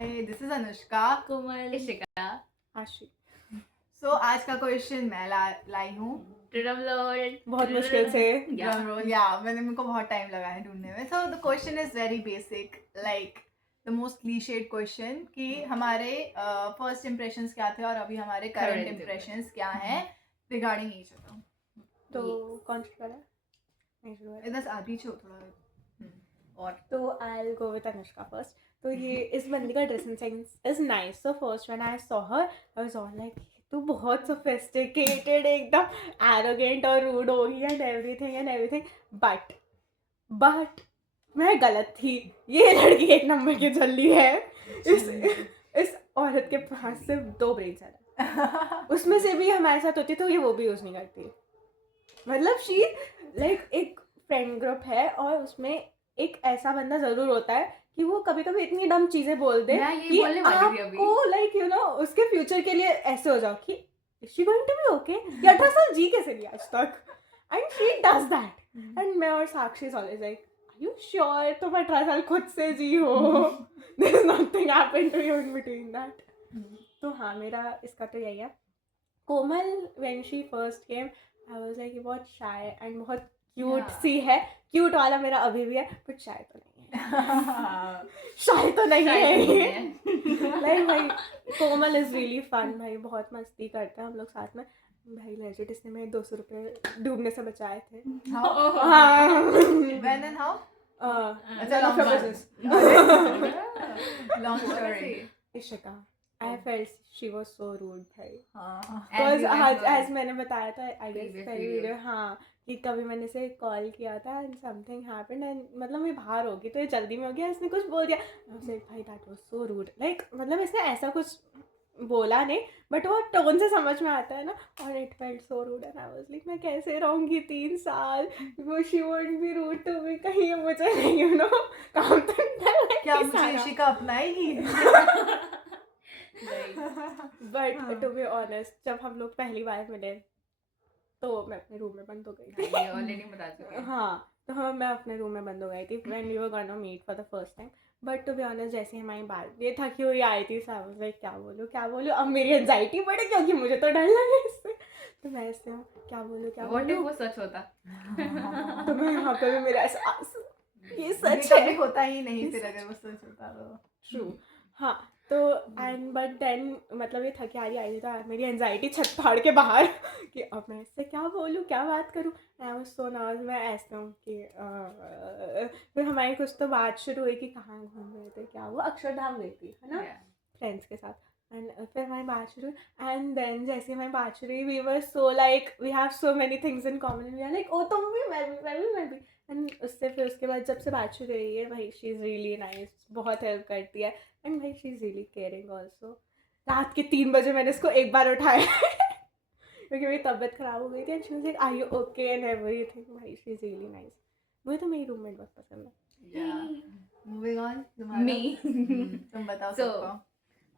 Hey, this is Anushka. कोमल, इशिका, आशी। So आज का क्वेश्चन मैं लाई हूँ. ड्रम रोल बहुत मुश्किल से Drum roll. Yeah, मेरे को बहुत टाइम लगा है ढूंढने में. So the question is very basic, like the most cliched question कि हमारे first impressions क्या थे और अभी हमारे current Current impressions क्या हैं regarding each other. तो कौन शुरू करा? मैं शुरू करा। इधर आगे छो थोड़ा. और तो I'll go with Anushka first. तो ये इस बंदी का dressing sense is nice. So first when I saw her I was all like तू बहुत सोफिस्टिकेटेड एकदम एरोगेंट और रूड होगी एंड एवरीथिंग बट मैं गलत थी. ये लड़की एक नंबर की जल्दी है. इस औरत के पास सिर्फ 2 ब्रेन्स है. उसमें से भी हमारे साथ होती तो ये वो भी यूज नहीं करती. मतलब शी लाइक एक फ्रेंड ग्रुप है और उसमें एक ऐसा बंदा जरूर होता है कि वो कभी कभी इतनी डम चीजें बोल दे मैं ये कि बोलने वाली थी अभी। आपको लाइक यू नो उसके फ्यूचर के लिए ऐसे हो जाओ कि is she going to be okay. ये 18 साल जी कैसे लिया आज तक. And she does that. And मैं और Sakshi is always like are you sure तुम 18 साल खुद से जी हो. There is nothing happened to you in between that. तो हाँ मेरा इसका तो यही है. Komal when she first came I was like बहुत शाय एंड बहुत क्यूट सी है. क्यूट वाला मेरा अभी भी है बट शाय तो नहीं है. शाय तो नहीं है. लाइक भाई कोमल इज रियली फन. भाई बहुत मस्ती करते हैं हम लोग साथ में. भाई लेजिट इसने मेरे 200 रुपये डूबने से बचाए थे. हाँ. When and how? अच्छा long long run. Long story. Ishika I felt she was so rude भाई. हाँ. Because as मैंने बताया था I guess Previous पहली वीडियो हाँ कि कभी मैंने इसे कॉल किया था and something happened and मतलब मैं बाहर होगी तो ये जल्दी में हो गया. इसने कुछ बोल दिया. I was like भाई that was so rude. Like मतलब इसने ऐसा कुछ बोला नहीं बट वो टोन से समझ में आता है ना. और it felt so rude and I was like मैं कैसे रहूँगी 3 साल. वो she won't be rude to me. कहीं मुझे you know काम तो क्या मुझे इशिका अपनाएगी? बट टू बी ऑनेस्ट जब हम लोग पहली बार मिले तो मैं अपने रूम में बंद हो गई थी. ये ऑलरेडी बता चुके हैं. हाँ तो मैं अपने रूम में बंद हो गई थी when we were gonna meet for the first time. But to be honest जैसे हमारी बात ये थकी हुई आई थी सब लाइक क्या बोलूँ. अब मेरी एंजाइटी बढ़े क्योंकि मुझे तो डर लगे इससे. तो मैं ऐसे हूँ क्या What if बोलूँ. वो सच होता? तो मैं यहाँ पे भी मेरा ऐसा ये सच कभी है. होता ही नहीं फिर अगर वो सच होता तो. ट्रू. हाँ तो एंड बट देन मतलब ये थकी हारी आई थी तो मेरी एंजाइटी छत फाड़ के बाहर कि अब मैं इससे क्या बोलूँ क्या बात करूँ. I was so nervous. मैं ऐसे हूँ कि फिर हमारी कुछ तो बात शुरू हुई कि कहाँ घूम रहे थे क्या वो अक्षरधाम गई थी है ना फ्रेंड्स के साथ. एंड फिर हमारी बात शुरू एंड देन जैसे हमारी बात शुरू हुई we were so like we have so many things in common. We are like oh तुम भी मैं भी. एंड उससे फिर उसके बाद जब से बात शुरू हुई है भाई शी इज़ रियली नाइस. बहुत हेल्प करती है एंड भाई she is really caring also. रात के 3 बजे मैंने इसको एक बार उठाया क्योंकि मेरी तबीयत ख़राब हो गई थी. And she was like are you okay and everything. भाई शी इज़ रियली नाइस. मुझे तो मेरी रूममेट बहुत पसंद है. Moving on. Me. तुम बताओ So, सबको.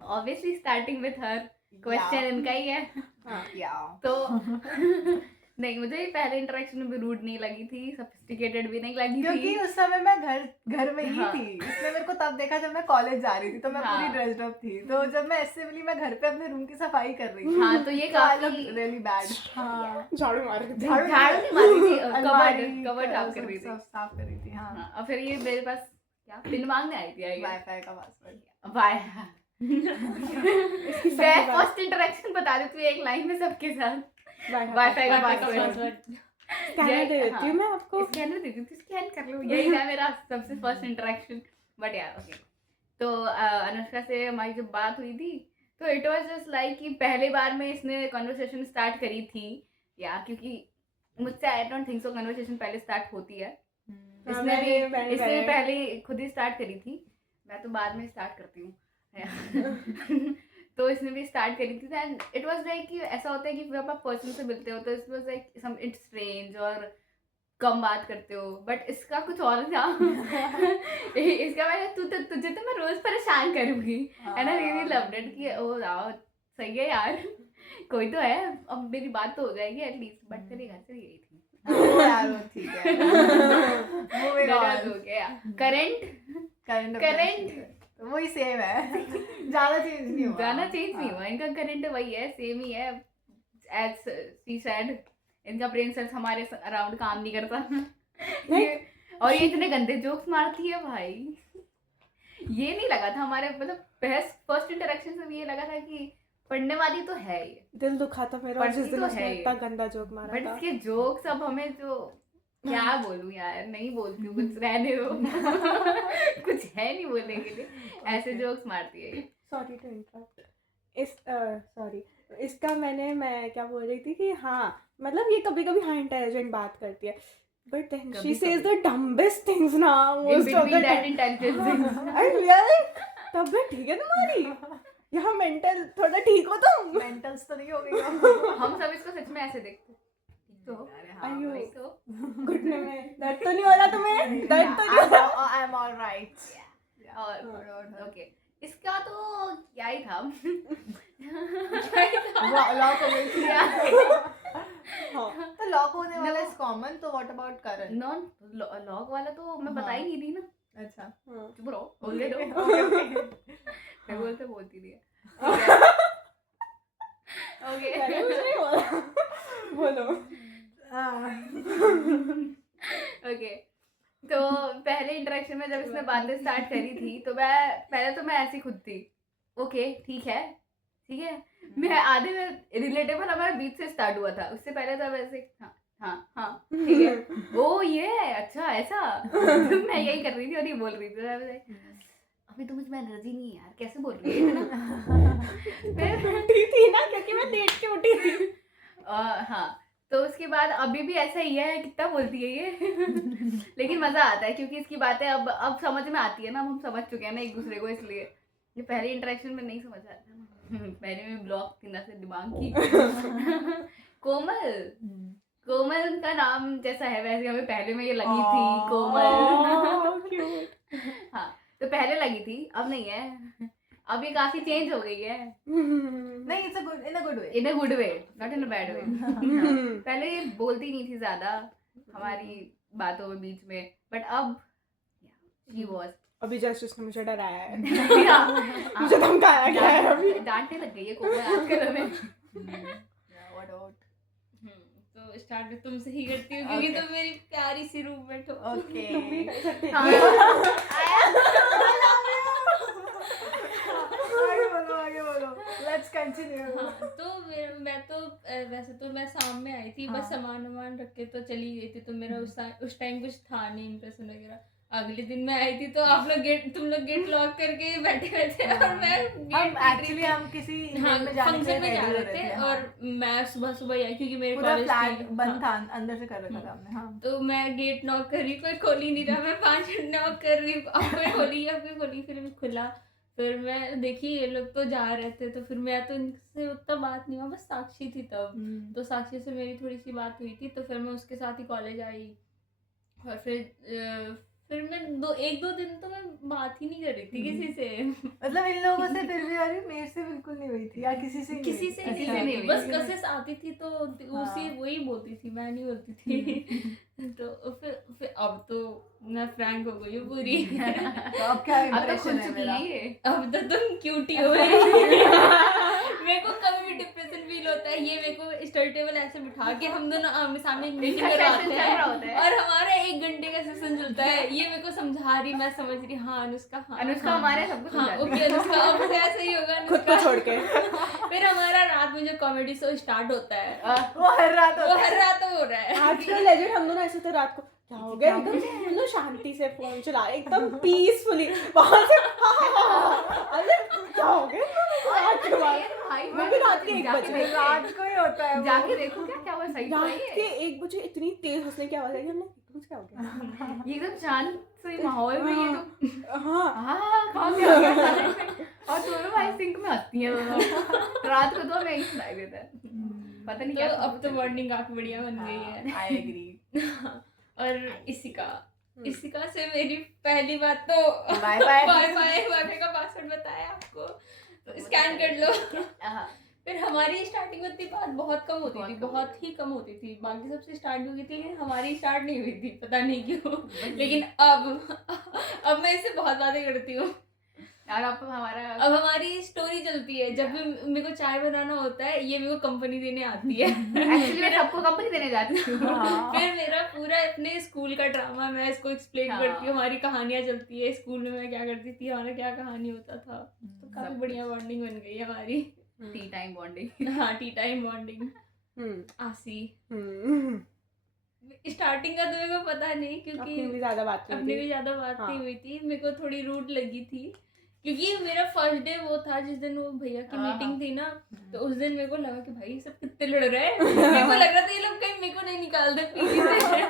Obviously starting with her. Question इनका ही है. हाँ Yeah. तो नहीं मुझे पहले इंटरेक्शन में भी रूड नहीं लगी थी. सोफिस्टिकेटेड भी नहीं लगी क्योंकि थी. उस समय मैं घर में ही हाँ. थी. इसने मेरे को तब देखा जब मैं कॉलेज जा रही थी तो मैं हाँ. पूरी ड्रेस्ड अप थी. तो जब मैं ऐसे मिली मैं घर पे अपने रूम की सफाई कर रही थी. हाँ तो ये काफी रियली बैड. हाँ. झाड़ू मार रही थी. झाड़ू नहीं मारी थी. अलमारी कबर्ड साफ कर रही थी. सब साफ कर रही थी. हाँ. हाँ, और फिर ये मेरे पास क्या पिन मांगने आई थी. वाईफाई का पासवर्ड. वाई फर्स्ट इंटरेक्शन बता देती हूँ एक लाइन में सबके साथ. वाईफाई का पासवर्ड स्कैनर दे देती हूँ मैं आपको. स्कैनर दे देती हूँ. स्कैन कर लो. यही था मेरा सबसे फर्स्ट इंटरेक्शन. बट यार ओके. तो अनुष्का से हमारी जब बात हुई थी तो इट वाज जस्ट लाइक कि पहली बार में इसने कन्वर्सेशन स्टार्ट करी थी या क्योंकि मुझसे I don't think so conversation पहले स्टार्ट होती है. इसने पहले खुद ही स्टार्ट करी थी. मैं तो बाद में स्टार्ट करती हूँ. तो इसने भी स्टार्ट करी थी. एंड इट वाज लाइक कि ऐसा होता है कि जब आप पर्सन से मिलते हो तो it was like some it's strange और कम बात करते हो. बट इसका कुछ और था. इसका मैंने तुझे तो मैं रोज परेशान करूंगी. And I really loved it कि ओ वाओ सही है यार. कोई तो है. अब मेरी बात तो हो जाएगी एटलीस्ट. बट तेरे घर से गई थी. ठीक है. Moving on. हो गया. करंट वही सेम है, ज्यादा चेंज नहीं हुआ। गाना चेंज नहीं हाँ। हुआ, इनका करंट वही है, सेम ही है। एज शी सेड, इनका ब्रेन सेल्स हमारे अराउंड काम नहीं करता। और ये इतने गंदे जोक्स मारती है भाई, ये नहीं लगा था हमारे मतलब फर्स्ट इंटरेक्शन से भी ये लगा था कि पढ़ने वाली तो है ये, दिल दुखा था मेरा जिस पढ़ती दिन तो उसने है ये। इतना गंदा जोक मारा बट था। इसके जोक्स अब हमें जो क्या बोलूं यार, नहीं बोलती हूँ, कुछ रहने दो। कुछ है नहीं बोलने के लिए, ऐसे जोक्स मारती है ये। Sorry to interrupt. सॉरी, इसका मैं क्या बोल रही थी कि हाँ मतलब ये कभी कभी हाँ इंटेलिजेंट बात करती है, बट देन शी कभी सेज कभी। द डम्बेस्ट थिंग्स ना In most of the between that time. intelligent things. And really तबीयत ठीक है तुम्हारी? यहाँ मेंटल थोड़ा ठीक हो तुम? मेंटल्स तो नहीं हो गई हो? हम सब इसको सच में ऐसे देखते तो अरे हाँ आयु। भाई। तो घुटने में दर्द तो नहीं हो रहा तुम्हें? दर्द तो नहीं हो रहा? I am alright. और ओके, इसका तो क्या ही था। लॉक हो गई थी। हाँ तो लॉक होने वाला इज कॉमन, तो what about Karan? Non log वाला तो मैं बता ही नहीं रही ना, अच्छा हाँ। चुप रहो, बोलने दो। मैं बोलती नहीं है। ओके मैंने कुछ नहीं बोला। बोलो। ओके, तो पहले इंटरेक्शन में जब इसने बातें स्टार्ट करी थी तो मैं ऐसी खुद थी, ओके ठीक है, मैं आधे में रिलेटेबल हमारे बीच से स्टार्ट हुआ था, उससे पहले तो वैसे हाँ ठीक है, ओ ये अच्छा ऐसा। मैं यही कर रही थी और ये बोल रही थी, अभी तो मुझ में एनर्जी नहीं है यार, कैसे बोल रही है इतना। फिर उठी थी ना क्योंकि मैं लेट के उठी थी। हाँ, तो उसके बाद अभी भी ऐसा ही है, कितना बोलती है ये। लेकिन मजा आता है क्योंकि इसकी बातें अब समझ में आती है ना, हम समझ चुके हैं ना एक दूसरे को, इसलिए ये पहले इंटरेक्शन में नहीं समझ आता ना। पहले में ब्लॉक थी ना से दिमाग की। कोमल उनका नाम जैसा है वैसे हमें पहले में ये लगी थी, कोमल। हाँ, तो पहले लगी थी, अब नहीं है, अब ये काफी चेंज हो गई है। नहीं, it's a good, in a good way. In a good way, not in a bad way. पहले ये बोलती नहीं थी ज्यादा हमारी बातों में बीच में, बट अब शी वाज। अभी जस्ट उसने मुझे डराया है। मुझे मुझे धमकाया गया है अभी। डांटने लग गई है कोमल आजकल हमें। What about? तो स्टार्ट में तुमसे ही करती हूँ क्योंकि Okay. तुम मेरी प्यारी सी रूममेट हो। ओके। तुम भी कर सकते हाँ। आगे बोलो। Let's continue. हाँ, तो मैं तो वैसे तो मैं शाम में आई थी, हाँ। बस सामान वामान रख के तो चली गई थी, तो मेरा उस टाइम कुछ था नहीं इंप्रेशन वगैरह। अगले दिन मैं आई थी तो तुम लोग गेट लॉक करके बैठे हुए थे और मैं हम एक्चुअली हम किसी इवेंट में जाने के फंक्शन में लिए जा ready हो रहे थे हाँ। और मैं सुबह सुबह ही आई क्योंकि मेरे पूरा कॉलेज फ्लैट की बंद था, अंदर से कर रखा था हमने। हाँ। तो मैं गेट नॉक कर रही, कोई खोल ही नहीं रहा, मैं 5 मिनट नॉक कर रही हूँ, अब कोई खोली, फिर मैं खुला, फिर मैं देखी ये लोग तो जा रहे थे, तो फिर मैं तो इनसे उतना बात नहीं हुआ, बस साक्षी थी तब, तो साक्षी से मेरी थोड़ी सी बात हुई थी, तो फिर मैं उसके साथ ही कॉलेज आई और फिर मैं 1-2 दिन तो मैं बात ही नहीं कर रही थी किसी से। मतलब इन लोगों से फिर भी, अरे मेरे से बिल्कुल नहीं हुई थी या किसी से किसी से किसी नहीं से नहीं हुई, हुई। बस कसेस आती थी तो उसी वही बोलती थी, मैं नहीं बोलती थी। तो फिर अब तो मैं फ्रैंक हो गई हूँ पूरी। तो अब क्या अब तो खुल इम्प्रेशन है चुकी मेरा? है ये। अब तो तुम क्यूटी हो गई। मेरे को कभी भी डिप्रेशन फील होता है, ये मेरे को स्टडी टेबल ऐसे बिठा के हम दोनों आमने सामने मीटिंग इनका करवाते session चल रहा होता हैं है। और हमारा 1 घंटे का सेशन चलता है, ये मेरे को समझा रही, मैं समझ रही, हाँ अनुष्का, हाँ अनुष्का हाँ, हमारे सब कुछ हाँ समझाती ओके अनुष्का, अब से ऐसे ही होगा खुद को अनुष्का। छोड़ के। फिर हमारा रात में जो कॉमेडी शो स्टार्ट होता है वो हर रात वो होता है। हर रात हो रहा है। आजकल लेजेंड हम दोनों ऐसे थे, रात को क्या हो गया एकदम से हम लोग शांति से फोन चला रहे एकदम पीसफुली, वहां से अरे क्या हो गया आज के बाद भाई वो भी रात के 1 जाके बजे। देखो, रात को ही होता है वो। जाके देखो क्या हुआ, सही तो रात है के ये। 1 बजे इतनी तेज हंसने की आवाज आई, हमने एकदम से क्या हो गया? ये एकदम शांत से माहौल में ये तो हाँ हाँ कहाँ से आ गया silent में। और दोनों भाई सिंक में हंसती हैं दोनों। रात को तो हमें यही सुनाई देता है, पता नहीं तो क्या। अब तो बॉन्डिंग काफी बढ़िया बन गई है। I agree. और इसिका से मेरी पहली बात तो बाय बाय। वाईफाई का पासवर्ड बताया आपको, तो स्कैन कर लो। हाँ, फिर हमारी स्टार्टिंग में इतनी बात बहुत कम होती थी, बहुत कम बहुत ही कम होती थी, बाकी सबसे स्टार्ट हुई थी लेकिन हमारी स्टार्ट नहीं हुई थी, पता नहीं क्यों। लेकिन अब मैं इससे बहुत बातें करती हूँ। और अब हमारा अब हमारी स्टोरी चलती है, जब भी मेरे को चाय बनाना होता है ये मेरे को कंपनी देने आती है। एक्चुअली मैं सबको कंपनी देने जाती हूँ। हाँ। फिर मेरा पूरा अपने स्कूल का ड्रामा मैं इसको एक्सप्लेन हाँ। करती हूँ, हमारी कहानियाँ चलती है, स्कूल में मैं क्या करती थी, हमारा क्या कहानी होता था, तो काफी सब बढ़िया बॉन्डिंग बन गई है हमारी। T time bonding. हाँ, टी टाइम बॉन्डिंग। आसी अपनी स्टार्टिंग का तो मेरे को पता नहीं, क्योंकि भी ज्यादा बात नहीं अपने थी। भी ज्यादा बात नहीं हाँ। हुई थी, मेरे को थोड़ी रूड लगी थी, क्योंकि मेरा फर्स्ट डे वो था जिस दिन वो भैया की हाँ, मीटिंग हाँ। थी ना, तो उस दिन मेरे को लगा कि भाई सब कितने लड़ रहे हैं। मेरे को लग रहा था ये लोग कहीं मेरे को नहीं निकाल दे पीछे से।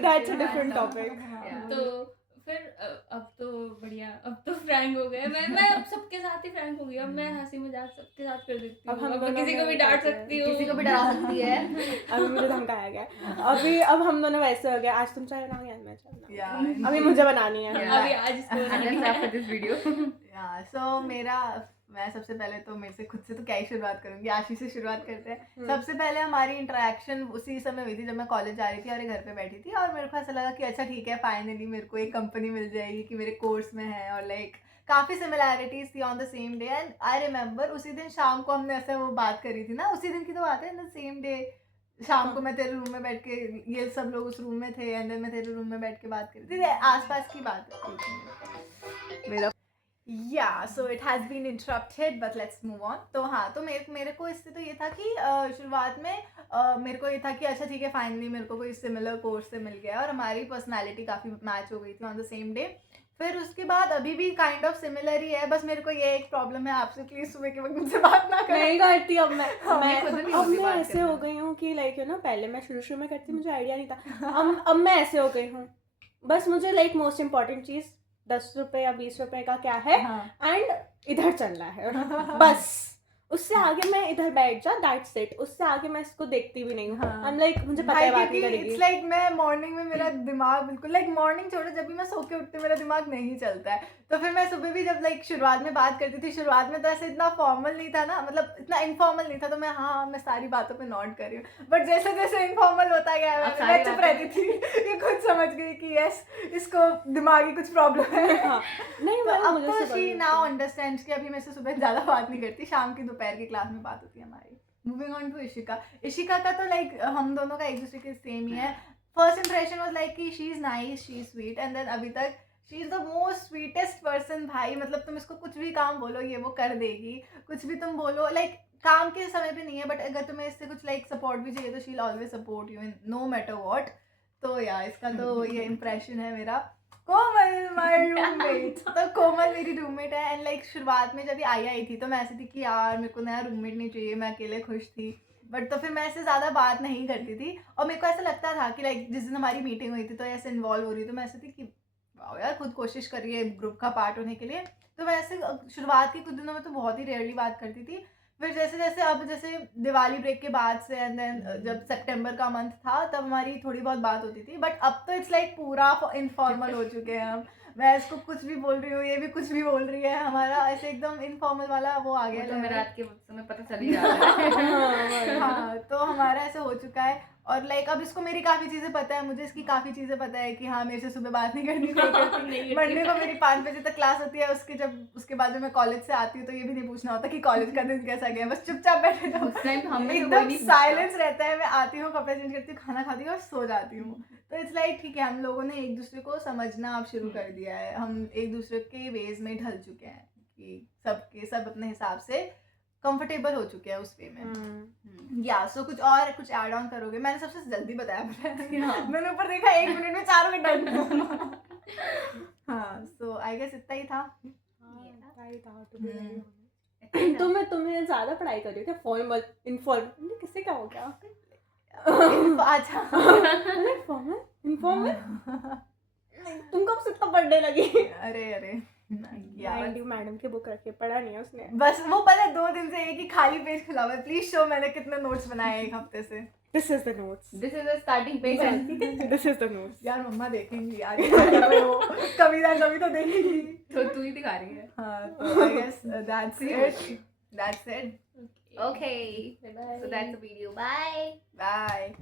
That's a different topic. तो फिर अब तो बढ़िया, अब तो फ्रैंक हो गए, मैं अब सबके साथ ही फ्रैंक हो गई, अब मैं हंसी मजाक सबके साथ कर देती अब हूँ, हम अब दोनों किसी को में भी डांट करते हैं, सकती हूँ, किसी को भी डरा सकती है। अभी मुझे धमकाया गया। अभी अब हम दोनों वैसे हो गए, आज तुम चाय बनाओगे, आज मैं चाय बनाऊंगी। Yeah, अभी मुझे बनानी है। Yeah. अभी आज इसको बनानी है। after this video. yeah, so मैं सबसे पहले तो मेरे से खुद से तो क्या ही शुरुआत करूंगी, आशी से शुरुआत करते हैं। सबसे पहले हमारी इंटरेक्शन उसी समय हुई थी जब मैं कॉलेज जा रही थी और घर पे बैठी थी, और मेरे को ऐसा लगा कि अच्छा ठीक है, फाइनली मेरे को एक कंपनी मिल जाएगी कि मेरे कोर्स में है, और लाइक काफ़ी सिमिलैरिटीज थी on the same day. And I remember उसी दिन शाम को हमने ऐसे वो बात करी थी ना, उसी दिन की तो बात है, द सेम डे शाम को मैं तेरे रूम में बैठ के, ये सब लोग उस रूम में थे, एंड देन मैं तेरे रूम में बैठ के बात करी थी, आसपास की बात थी मेरा। Yeah, so it has been interrupted, but let's move on. तो हाँ, तो मेरे को इससे तो ये था कि शुरुआत में मेरे को ये था कि अच्छा ठीक है, फाइनली मेरे को कोई सिमिलर कोर्स से मिल गया और हमारी पर्सनालिटी काफ़ी मैच हो गई थी ऑन द सेम डे। फिर उसके बाद अभी भी काइंड ऑफ सिमिलर ही है, बस मेरे को ये एक प्रॉब्लम है, आपसे प्लीज सुबह के वक्त मुझसे बात ना करें। नहीं करती अब मैं खुद नहीं अब होती मैं बात ऐसे करने हो में। गई हूँ कि लाइक यू नो, पहले मैं शुरू में करती, मुझे आइडिया नहीं था। अब मैं ऐसे हो गई हूँ, बस मुझे लाइक मोस्ट इम्पॉर्टेंट चीज़ 10 रुपये या 20 रुपये का क्या है, एंड इधर चलना है बस। उससे आगे मैं इधर बैठ जा, दैट्स इट। उससे आगे मैं इसको देखती भी नहीं हूँ। हाँ। I'm like, मुझे पता है बात नहीं करेगी। इट्स लाइक मैं मॉर्निंग में मेरा दिमाग बिल्कुल लाइक मॉर्निंग छोड़ो, जब भी मैं सो के उठती हूँ मेरा दिमाग नहीं चलता है। तो फिर मैं सुबह भी जब लाइक शुरुआत में बात करती थी, शुरुआत में तो ऐसे इतना फॉर्मल नहीं था ना, मतलब इतना इनफॉर्मल नहीं था, तो मैं सारी बातों पे नोट कर रही हूँ। बट जैसे जैसे इनफॉर्मल होता गया मैं चुप रहती थी ये खुद समझ गई कि यस, इसको दिमागी कुछ प्रॉब्लम है। हाँ, नहीं तो मैं अब मुझे तो सुबह शी भी नाउ होती है। अंडरस्टैंड्स कि अभी मेरे से सुबह ज़्यादा बात नहीं करती, शाम की दोपहर की क्लास में बात होती है हमारी। मूविंग ऑन टू इशिका का तो लाइक हम दोनों का एक दूसरे के सेम ही है। फर्स्ट इंप्रेशन वाज लाइक कि she is nice, she is sweet, and then अभी तक she is the most sweetest person भाई। मतलब तुम इसको कुछ भी काम बोलो ये वो कर देगी, कुछ भी तुम बोलो, लाइक काम के समय पे नहीं है, बट अगर तुम्हें इससे कुछ लाइक सपोर्ट भी चाहिए तो she will always support you in no matter what. तो या इसका तो ये इंप्रेशन है मेरा। कोमल माय रूममेट, तो कोमल मेरी रूममेट है, एंड लाइक शुरुआत में जब ये आई थी तो मैं ऐसी थी कि यार मेरे को नया रूममेट नहीं चाहिए, मैं अकेले खुश थी। बट तो फिर मैं ऐसे ज़्यादा बात नहीं करती थी, और मेरे को ऐसा लगता था कि लाइक जिस दिन हमारी मीटिंग हुई थी तो ऐसे इन्वॉल्व हो रही, तो मैं ऐसे थी कि वाओ यार खुद कोशिश कर रही है ग्रुप का पार्ट होने के लिए। तो मैं ऐसे शुरुआत के कुछ दिनों में तो बहुत ही रेयरली बात करती थी। फिर जैसे जैसे अब जैसे दिवाली ब्रेक के बाद से, एंड देन जब सितंबर का मंथ था तब हमारी थोड़ी बहुत बात होती थी, बट अब तो इट्स लाइक पूरा इनफॉर्मल हो चुके हैं हम। मैं इसको कुछ भी बोल रही हूँ, ये भी कुछ भी बोल रही है, हमारा ऐसे एकदम इनफॉर्मल वाला वो आ गया तो level। मैं रात के वक्त में पता चल ही जाता है। हाँ, तो हमारा ऐसे हो चुका है। और लाइक अब इसको मेरी काफ़ी चीज़ें पता है, मुझे इसकी काफ़ी चीज़ें पता है कि हाँ मेरे से सुबह बात नहीं करनी चाहिए। मंडे को मेरी 5 बजे तक क्लास होती है, उसके बाद जब मैं कॉलेज से आती हूँ तो ये भी नहीं पूछना होता कि कॉलेज का दिन कैसा गया, बस चुपचाप बैठे जाओ। उस टाइम हम में से कोई एकदम नहीं पूछता। साइलेंस रहता है, मैं आती हूँ, कपड़े चेंज करती हूँ, खाना खाती हूँ और सो जाती हूँ। तो इट्स लाइक ठीक है, हम लोगों ने एक दूसरे को समझना अब शुरू कर दिया है, हम एक दूसरे के वेज में ढल चुके हैं कि सब अपने हिसाब से कंफर्टेबल हो चुके हैं उस वे में। या सो कुछ ऐड ऑन करोगे? मैंने सबसे जल्दी बताया मैंने ऊपर देखा 1 मिनट में 4 मिनट डन। हाँ, सो आई गेस इतना ही था। तुम्हें ज्यादा पढ़ाई कर रही हो क्या? फॉर्मल इनफॉर्मल किससे क्या हो गया? अच्छा फॉर्मल इनफॉर्मल तुम कब से इतना पढ़ने लगी? अरे यार मैडम की बुक रखी है, पढ़ा नहीं है उसने। बस वो पता है 2 दिन से एक ही खाली पेज खुला हुआ है। प्लीज शो मैंने कितने नोट्स बनाए हैं 1 हफ्ते से। This is the notes. This is the starting page. This is the notes. यार मम्मा देखेंगी यार, वो कभी ना कभी तो देखेंगी। तो तू ही दिखा रही है। हाँ, तो I guess that's it. Okay. So that's the video. Bye. Bye.